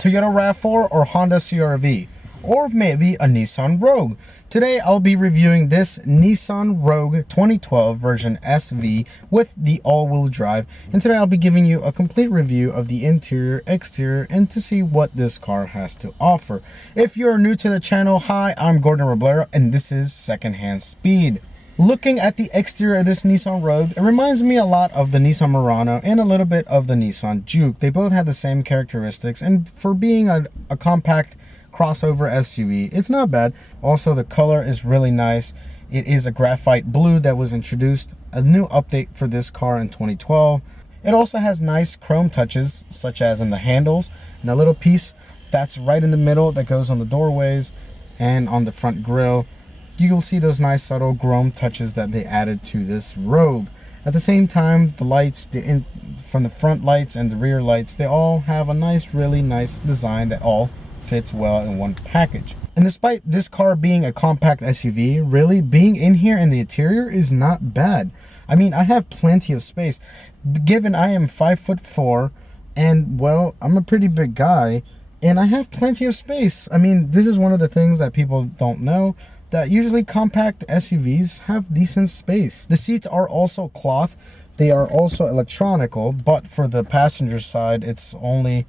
Toyota RAV4 or Honda CR-V, or maybe a Nissan Rogue. Today I'll be reviewing this Nissan Rogue 2012 version SV with the all-wheel drive, and today I'll be giving you a complete review of the interior, exterior, and to see what this car has to offer. If you're new to the channel, hi, I'm Gordon Roblero, and this is Secondhand Speed. Looking at the exterior of this Nissan Rogue, it reminds me a lot of the Nissan Murano and a little bit of the Nissan Juke. They both have the same characteristics, and for being a compact crossover SUV, it's not bad. Also, the color is really nice. It is a graphite blue that was introduced, a new update for this car in 2012. It also has nice chrome touches, such as in the handles and a little piece that's right in the middle that goes on the doorways and on the front grille. You'll see those nice subtle chrome touches that they added to this Rogue. At the same time, the lights, from the front lights and the rear lights, they all have a nice, really nice design that all fits well in one package. And despite this car being a compact SUV, really being in here in the interior is not bad. I mean, I have plenty of space. Given I am 5'4", and well, I'm a pretty big guy, and I have plenty of space. I mean, this is one of the things that people don't know, that usually compact SUVs have decent space. The seats are also cloth. They are also electronical, but for the passenger side, it's only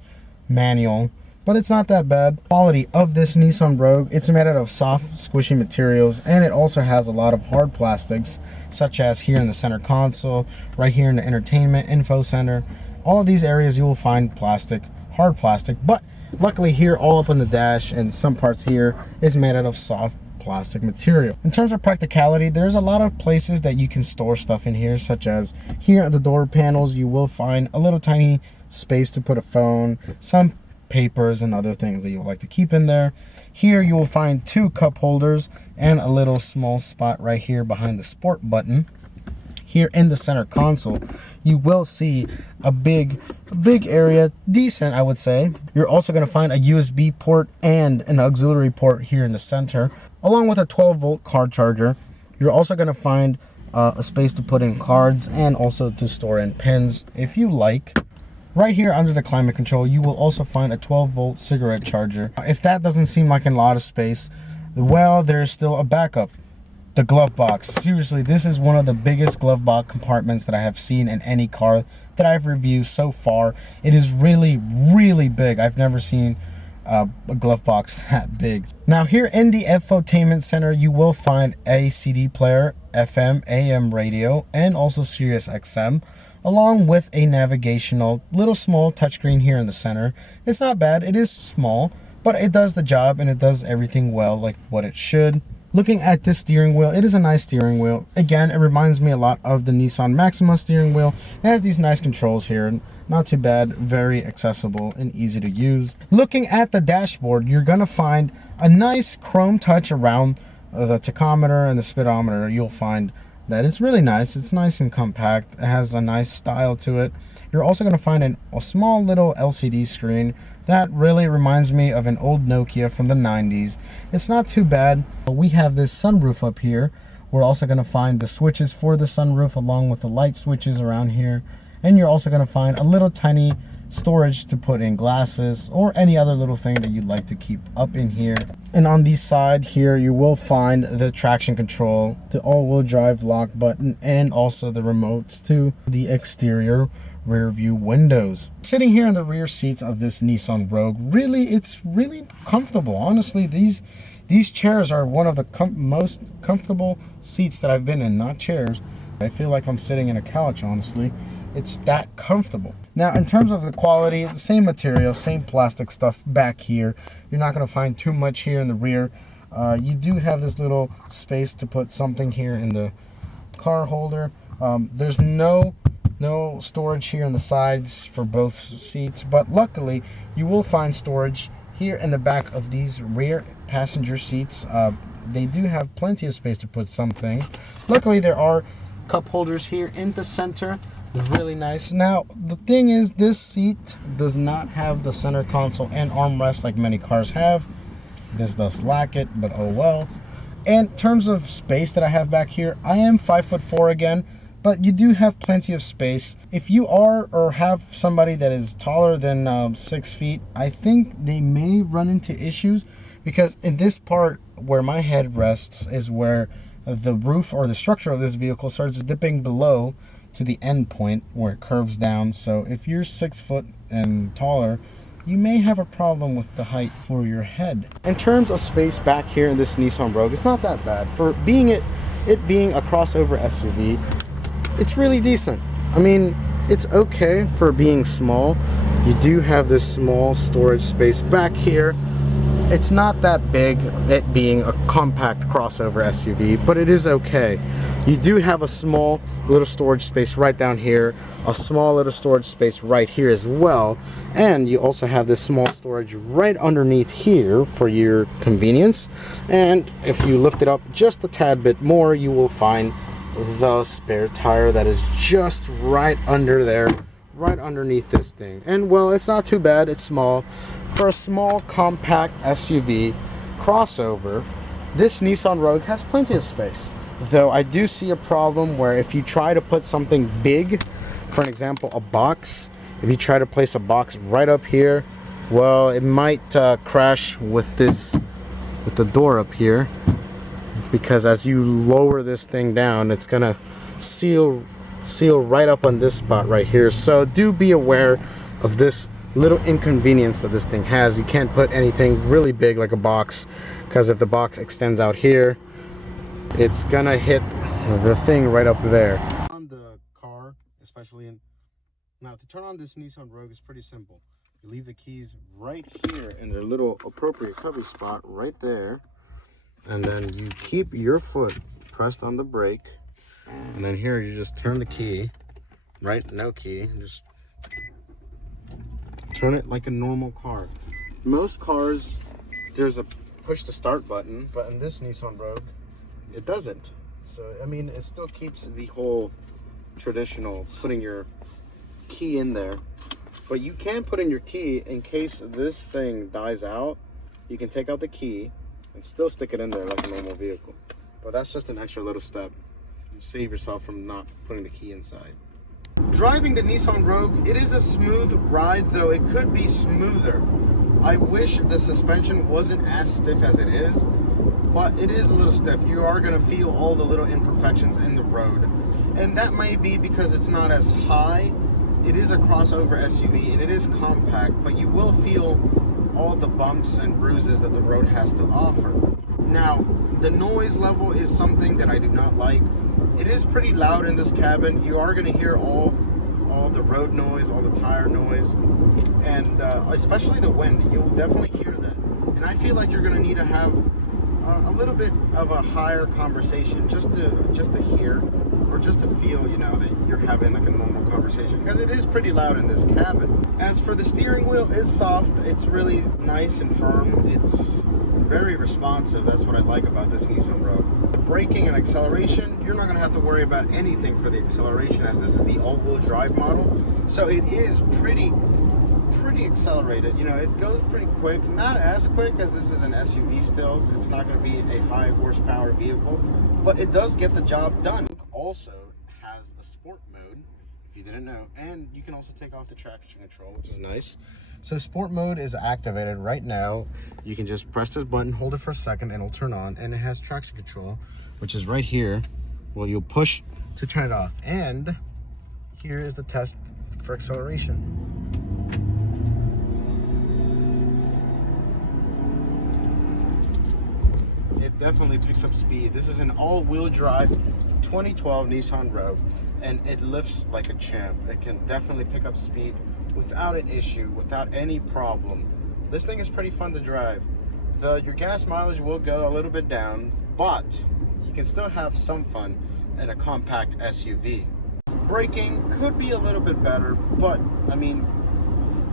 manual. But it's not that bad. Quality of this Nissan Rogue, it's made out of soft, squishy materials, and it also has a lot of hard plastics, such as here in the center console, right here in the entertainment info center. All of these areas you will find plastic, hard plastic, but luckily here all up on the dash and some parts here is made out of soft plastic material. In terms of practicality, there's a lot of places that you can store stuff in here, such as here at the door panels you will find a little tiny space to put a phone, some papers and other things that you would like to keep in there. Here you will find 2 cup holders and a little small spot right here behind the sport button. Here in the center console you will see a big area, decent I would say. You're also going to find a USB port and an auxiliary port here in the center, along with a 12-volt car charger. You're also going to find a space to put in cards and also to store in pins if you like. Right here under the climate control, you will also find a 12-volt cigarette charger. If that doesn't seem like a lot of space, well, there's still a backup. The glove box. Seriously, this is one of the biggest glove box compartments that I have seen in any car that I've reviewed so far. It is really, really big. I've never seen a glove box that big. Now here in the infotainment center, you will find a CD player, FM, AM radio, and also Sirius XM, along with a navigational little small touchscreen here in the center. It's not bad. It is small, but it does the job and it does everything well, like what it should. Looking at this steering wheel, it is a nice steering wheel. Again, it reminds me a lot of the Nissan Maxima steering wheel. It has these nice controls here. Not too bad, very accessible and easy to use. Looking at the dashboard, you're gonna find a nice chrome touch around the tachometer and the speedometer. You'll find that it's really nice. It's nice and compact. It has a nice style to it. You're also going to find a small little LCD screen that really reminds me of an old Nokia from the 90s. It's not too bad. We have this sunroof up here. We're also going to find the switches for the sunroof along with the light switches around here. And you're also going to find a little tiny storage to put in glasses or any other little thing that you'd like to keep up in here. And on the side here you will find the traction control, the all-wheel drive lock button, and also the remotes to the exterior rear view windows. Sitting here in the rear seats of this Nissan Rogue, it's really comfortable. Honestly, these chairs are one of the most comfortable seats that I've been in. Not chairs, I feel like I'm sitting in a couch, honestly. It's that comfortable. Now in terms of the quality, the same material, same plastic stuff back here. You're not going to find too much here in the rear. You do have this little space to put something here in the car holder. There's no storage here on the sides for both seats, but luckily you will find storage here in the back of these rear passenger seats. They do have plenty of space to put some things. Luckily there are cup holders here in the center. They're really nice. Now the thing is, this seat does not have the center console and armrest like many cars have. This does lack it, but oh well. In terms of space that I have back here, I am 5'4" again, but you do have plenty of space. If you are or have somebody that is taller than 6 feet, I think they may run into issues, because in this part where my head rests is where the roof or the structure of this vehicle starts dipping below to the end point where it curves down. So if you're 6 foot and taller, you may have a problem with the height for your head. In terms of space back here in this Nissan Rogue, it's not that bad. For being it being a crossover SUV, it's really decent. I mean, it's okay for being small. You do have this small storage space back here. It's not that big, it being a compact crossover SUV, but it is okay. You do have a small little storage space right down here, a small little storage space right here as well, and you also have this small storage right underneath here for your convenience. And if you lift it up just a tad bit more, you will find the spare tire that is just right under there, right underneath this thing. And well, it's not too bad, it's small. For a small compact SUV crossover, this Nissan Rogue has plenty of space. Though I do see a problem where if you try to put something big, for an example a box, if you try to place a box right up here, well, it might crash with the door up here, because as you lower this thing down, it's gonna seal right up on this spot right here. So do be aware of this little inconvenience that this thing has. You can't put anything really big like a box, because if the box extends out here, it's gonna hit the thing right up there. On the car, especially now to turn on this Nissan Rogue is pretty simple. You leave the keys right here in their little appropriate cubby spot right there, and then you keep your foot pressed on the brake, and then here you just turn the key, right? No key, just turn it like a normal car. Most cars, there's a push to start button, but in this Nissan Rogue, it doesn't. So, I mean, it still keeps the whole traditional putting your key in there. But you can put in your key in case this thing dies out. You can take out the key and still stick it in there like a normal vehicle. But that's just an extra little step. You save yourself from not putting the key inside. Driving the Nissan Rogue, it is a smooth ride, though it could be smoother. I wish the suspension wasn't as stiff as it is, but it is a little stiff. You are going to feel all the little imperfections in the road, and that may be because it's not as high. It is a crossover SUV and it is compact, but you will feel all the bumps and bruises that the road has to offer. Now, the noise level is something that I do not like. It is pretty loud in this cabin. You are going to hear all the road noise, all the tire noise, and especially the wind. You'll definitely hear that. And I feel like you're going to need to have a little bit of a higher conversation just to hear, or just to feel, you know, that you're having like a normal conversation, because it is pretty loud in this cabin. As for the steering wheel, it's soft. It's really nice and firm. It's very responsive. That's what I like about this Nissan Rogue. The braking and acceleration, you're not going to have to worry about anything for the acceleration, as this is the all-wheel drive model. So it is pretty accelerated. You know, it goes pretty quick. Not as quick as this is an SUV still. So it's not going to be a high horsepower vehicle, but it does get the job done. It also has a sport mode, if you didn't know, and you can also take off the traction control, which is nice. So sport mode is activated right now. You can just press this button, hold it for a second, and it'll turn on. And it has traction control, which is right here. Well, you'll push to turn it off. And here is the test for acceleration. It definitely picks up speed. This is an all-wheel drive 2012 Nissan Rogue, and it lifts like a champ. It can definitely pick up speed without an issue, without any problem. This thing is pretty fun to drive. Your gas mileage will go a little bit down, but you can still have some fun in a compact SUV. Braking could be a little bit better, but I mean,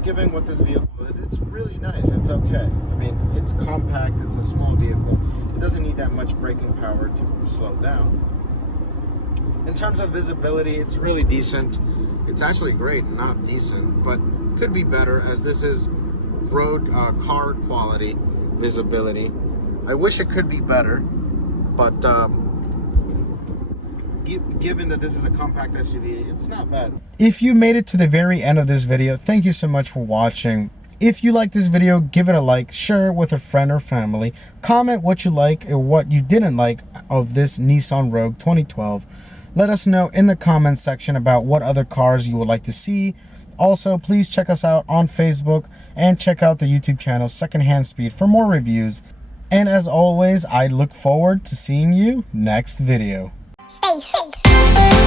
given what this vehicle is, it's really nice. It's okay. I mean, it's compact, it's a small vehicle. It doesn't need that much braking power to slow down. In terms of visibility, it's really decent. It's actually great, not decent, but could be better, as this is road car quality visibility. I wish it could be better, but given that this is a compact SUV, it's not bad. If you made it to the very end of this video, thank you so much for watching. If you like this video, give it a like, share it with a friend or family, comment what you like or what you didn't like of this Nissan Rogue 2012. Let us know in the comments section about what other cars you would like to see. Also, please check us out on Facebook and check out the YouTube channel Secondhand Speed for more reviews. And as always, I look forward to seeing you next video. Spaceship.